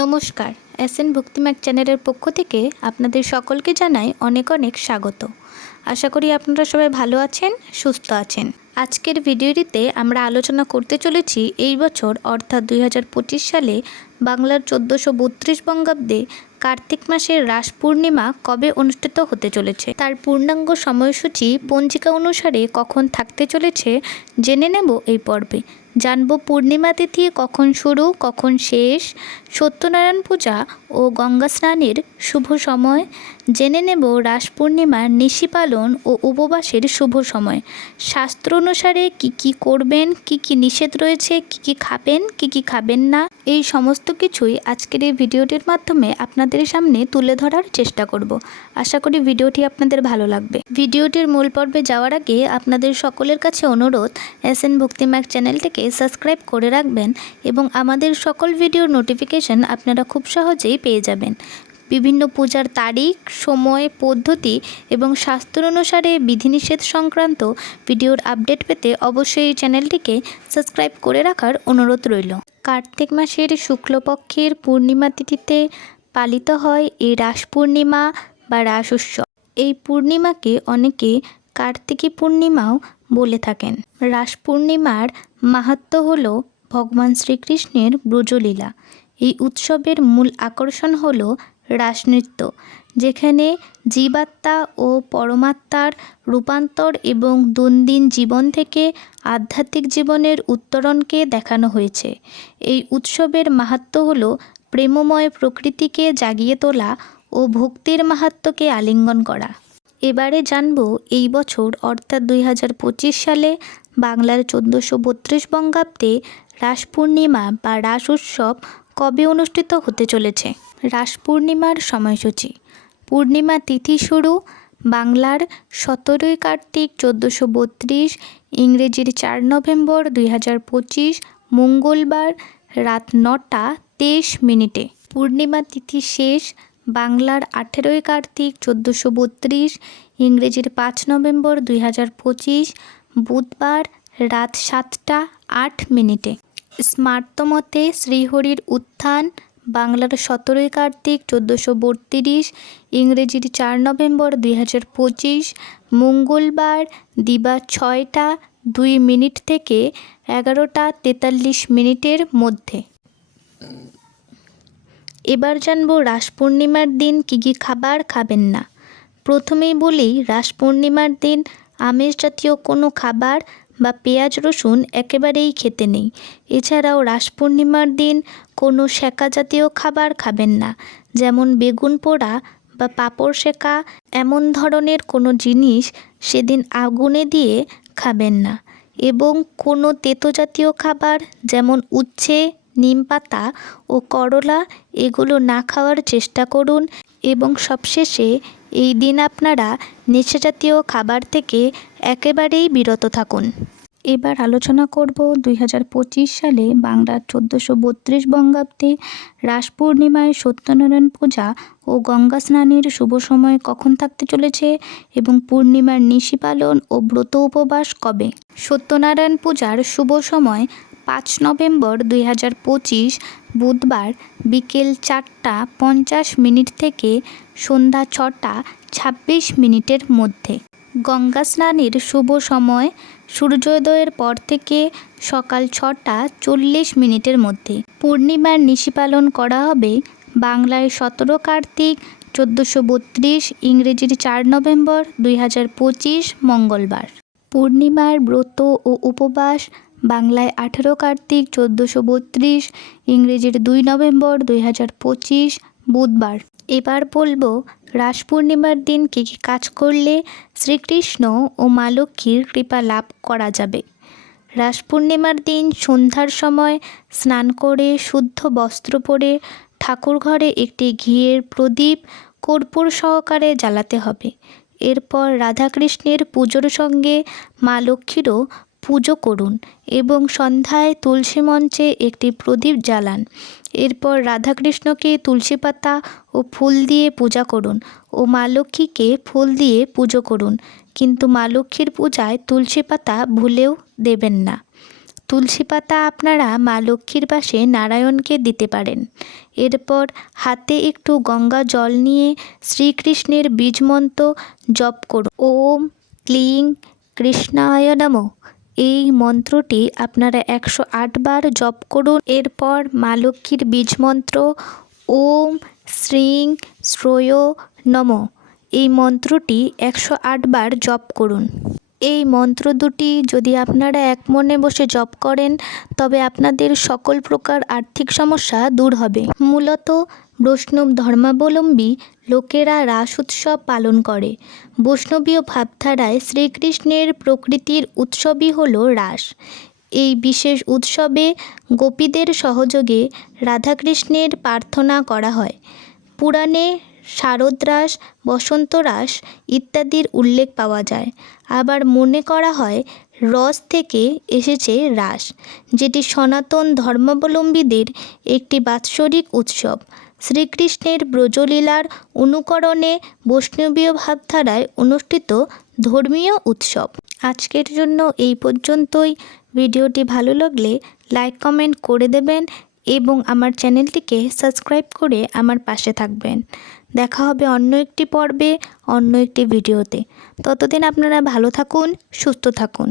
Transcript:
নমস্কার S N ভক্তিমাক চ্যানেলের পক্ষ থেকে আপনাদের সকলকে জানাই অনেক অনেক স্বাগত। আশা করি আপনারা সবাই ভালো আছেন, সুস্থ আছেন। আজকের ভিডিওটিতে আমরা আলোচনা করতে চলেছি এই বছর, অর্থাৎ দুই হাজার পঁচিশ সালে বাংলার চোদ্দোশো বত্রিশ বঙ্গাব্দে কার্তিক মাসের রাস পূর্ণিমা কবে অনুষ্ঠিত হতে চলেছে? তার পূর্ণাঙ্গ সময়সূচি পঞ্জিকা অনুসারে কখন থাকতে চলেছে জেনে নেব এই পর্বে। জানব পূর্ণিমা তিথি কখন শুরু, কখন শেষ, সত্যনারায়ণ পূজা ও গঙ্গা স্নানের শুভ সময়। জেনে নেব রাস পূর্ণিমার নিশি পালন ও উপবাসের শুভ সময়। শাস্ত্র অনুসারে কি কি করবেন, কি কি নিষেধ রয়েছে, কি কি খাবেন, কি কি খাবেন না, এই সমস্ত কিছুই আজকের এই ভিডিওটির মাধ্যমে আপনাদের সামনে তুলে ধরার চেষ্টা করব। আশা করি ভিডিওটি আপনাদের ভালো লাগবে। ভিডিওটির মূল পর্বে যাওয়ার আগে আপনাদের সকলের কাছে অনুরোধ, এস এন ভক্তিম্যাক চ্যানেলটিকে সাবস্ক্রাইব করে রাখবেন এবং আমাদের সকল ভিডিওর নোটিফিকেশন আপনারা খুব সহজেই পেয়ে যাবেন। বিভিন্ন পূজার তারিখ, সময়, পদ্ধতি এবং শাস্ত্র অনুসারে বিধিনিষেধ সংক্রান্ত ভিডিওর আপডেট পেতে অবশ্যই এই চ্যানেলটিকে সাবস্ক্রাইব করে রাখার অনুরোধ রইল। কার্তিক মাসের শুক্লপক্ষের পূর্ণিমা তিথিতে পালিত হয় এই রাস পূর্ণিমা বা রাস উৎসব। এই পূর্ণিমাকে অনেকে কার্তিকী পূর্ণিমাও বলে থাকেন। রাস পূর্ণিমার মাহাত্ম হল ভগবান শ্রীকৃষ্ণের ব্রজলীলা। এই উৎসবের মূল আকর্ষণ হল রাসনৃত্য যেখানে জীবাত্মা ও পরমাত্মার রূপান্তর এবং দৈনন্দিন জীবন থেকে আধ্যাত্মিক জীবনের উত্তরণকে দেখানো হয়েছে। এই উৎসবের মাহাত্ম্য হল প্রেমময় প্রকৃতিকে জাগিয়ে তোলা ও ভক্তির মাহাত্ম্যকে আলিঙ্গন করা। এবারে জানব এই বছর, অর্থাৎ দুই হাজার পঁচিশ সালে, বাংলার চোদ্দোশো বত্রিশ বঙ্গাব্দে রাস পূর্ণিমা বা রাস উৎসব কবে অনুষ্ঠিত হতে চলেছে? রাস পূর্ণিমার সময়সূচি। পূর্ণিমা তিথি শুরু বাংলার সতেরোই কার্তিক চোদ্দোশো বত্রিশ, ইংরেজির চার নভেম্বর দুই হাজার পঁচিশ, মঙ্গলবার রাত নটা তেইশ মিনিটে। পূর্ণিমা তিথি শেষ, বাংলার আঠেরোই কার্তিক চোদ্দোশো বত্রিশ, ইংরেজির পাঁচ নভেম্বর দুই হাজার পঁচিশ, বুধবার রাত সাতটা আট মিনিটে। স্মার্তমতে শ্রীহরির উত্থান, বাংলার সতেরোই কার্তিক চোদ্দোশো বত্রিশ, ইংরেজির চার নভেম্বর দুই হাজার পঁচিশ, মঙ্গলবার দিবা ছয়টা দুই মিনিট থেকে এগারোটা তেতাল্লিশ মিনিটের মধ্যে। এবার জানব রাস পূর্ণিমার দিন কী কী খাবার খাবেন না। প্রথমেই বলি রাস পূর্ণিমার দিন আমিষ জাতীয় কোনো খাবার বা পেঁয়াজ রসুন একেবারেই খেতে নেই। এছাড়াও রাস পূর্ণিমার দিন কোনো শেঁকা জাতীয় খাবার খাবেন না, যেমন বেগুন পোড়া বা পাঁপড় শেঁকা এমন ধরনের কোনো জিনিস সেদিন আগুনে দিয়ে খাবেন না। এবং কোনো তেতো জাতীয় খাবার যেমন উচ্ছে, নিম পাতা ও করলা, এগুলো না খাওয়ার চেষ্টা করুন এবং সবশেষে এই দিন আপনারা নেশাজাতীয় খাবার থেকে একেবারেই বিরত থাকুন। এবার আলোচনা করব দুই হাজার পঁচিশ সালে বাংলার চোদ্দোশো বত্রিশ বঙ্গাব্দে রাস পূর্ণিমায় সত্যনারায়ণ পূজা ও গঙ্গা স্নানের শুভ সময় কখন থাকতে চলেছে এবং পূর্ণিমার নিশি পালন ও ব্রত উপবাস কবে? সত্যনারায়ণ পূজার শুভ সময় পাঁচ নভেম্বর দুই হাজার পঁচিশ, বুধবার বিকেল চারটা পঞ্চাশ মিনিট থেকে সন্ধ্যা ছটা ছাব্বিশ মিনিটের মধ্যে। গঙ্গা স্নানের শুভ সময় সূর্যোদয়ের পর থেকে সকাল ছটা চল্লিশ মিনিটের মধ্যে। পূর্ণিমার নিশি পালন করা হবে বাংলায় সতেরো কার্তিক, চোদ্দোশো বত্রিশ ইংরেজির চার নভেম্বর, দুই হাজার পঁচিশ মঙ্গলবার। পূর্ণিমার ব্রত ও উপবাস বাংলায় আঠেরো কার্তিক, চোদ্দোশো বত্রিশ ইংরেজির দুই নভেম্বর, দুই হাজার পঁচিশ বুধবার। এবার বলব রাস পূর্ণিমার দিন কী কী কাজ করলে শ্রীকৃষ্ণ ও মা লক্ষ্মীর কৃপা লাভ করা যাবে? রাস পূর্ণিমার দিন সন্ধ্যার সময় স্নান করে, শুদ্ধ বস্ত্র পরে ঠাকুর ঘরে একটি ঘিয়ের প্রদীপ কর্পূর সহকারে জ্বালাতে হবে। এরপর রাধাকৃষ্ণের পুজোর সঙ্গে মা লক্ষ্মীরও পুজো করুন এবং সন্ধ্যায় তুলসী মঞ্চে একটি প্রদীপ জ্বালান। এরপর রাধাকৃষ্ণকে তুলসী পাতা ও ফুল দিয়ে পূজা করুন ও মা লক্ষ্মীকে ফুল দিয়ে পুজো করুন। কিন্তু মা লক্ষ্মীর পূজায় তুলসী পাতা ভুলেও দেবেন না। তুলসী পাতা আপনারা মা লক্ষ্মীর পাশে নারায়ণকে দিতে পারেন। এরপর হাতে একটু গঙ্গা জল নিয়ে শ্রীকৃষ্ণের বীজমন্ত্র জপ করুন। ওম ক্লিং কৃষ্ণায় নমঃ। এই মন্ত্রটি আপনারা একশো আটবার জপ করুন। এরপর মা লক্ষ্মীর বীজমন্ত্র, ওম শ্রীং শ্রয় নম। এই মন্ত্রটি একশো আটবার জপ করুন। এই মন্ত্র দুটি যদি আপনারা এক মনে বসে জপ করেন, তবে আপনাদের সকল প্রকার আর্থিক সমস্যা দূর হবে। মূলত বৈষ্ণব ধর্মাবলম্বী লোকেরা রাস উৎসব পালন করে। বৈষ্ণবীয় ভাবধারায় শ্রীকৃষ্ণের প্রকৃতির উৎসবই হল রাস। এই বিশেষ উৎসবে গোপীদের সহযোগে রাধাকৃষ্ণের প্রার্থনা করা হয়। পুরাণে শারদরাস, বসন্তরাস ইত্যাদির উল্লেখ পাওয়া যায়। আবার মনে করা হয়, রস থেকে এসেছে রাস, যেটি সনাতন ধর্মাবলম্বীদের একটি বাৎসরিক উৎসব। শ্রীকৃষ্ণের ব্রজলীলার অনুকরণে বৈষ্ণবীয় ভাবধারায় অনুষ্ঠিত ধর্মীয় উৎসব। আজকের জন্য এই পর্যন্তই। ভিডিওটি ভালো লাগলে লাইক, কমেন্ট করে দেবেন এবং আমার চ্যানেলটিকে সাবস্ক্রাইব করে আমার পাশে থাকবেন। দেখা হবে অন্য একটি পর্বে, অন্য একটি ভিডিওতে। ততদিন আপনারা ভালো থাকুন, সুস্থ থাকুন।